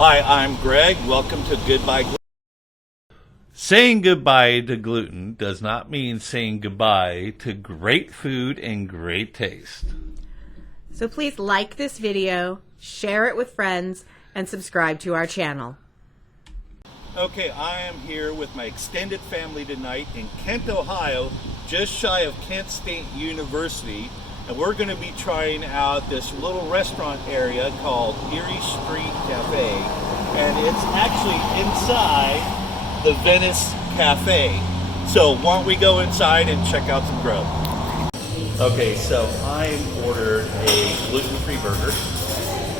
Hi, I'm Greg. Welcome to Goodbye Gluten. Saying goodbye to gluten does not mean saying goodbye to great food and great taste. So please like this video, share it with friends, and subscribe to our channel. Okay, I am here with my extended family tonight in Kent, Ohio, just shy of Kent State University. And we're going to be trying out this little restaurant area called Erie St Cafe. And it's actually inside the Venice Cafe. So why don't we go inside and check out some grub. Okay, so I ordered a gluten-free burger.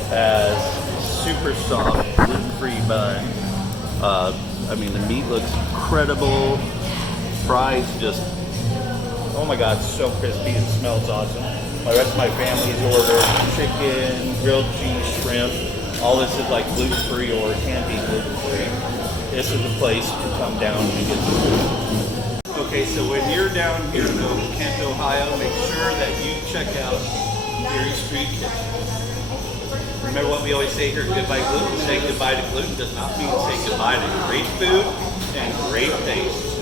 Has super soft gluten-free bun. I mean, the meat looks incredible. Fries just, oh my God, so crispy. It smells awesome. The rest of my family's ordered chicken, grilled cheese, shrimp. All this is like gluten-free or can be gluten-free. This is the place to come down and get some food. Okay, so when you're down here in Kent, Ohio, make sure that you check out Erie St Kitchen. Remember what we always say here, goodbye gluten. Saying goodbye to gluten does not mean say goodbye to great food and great taste.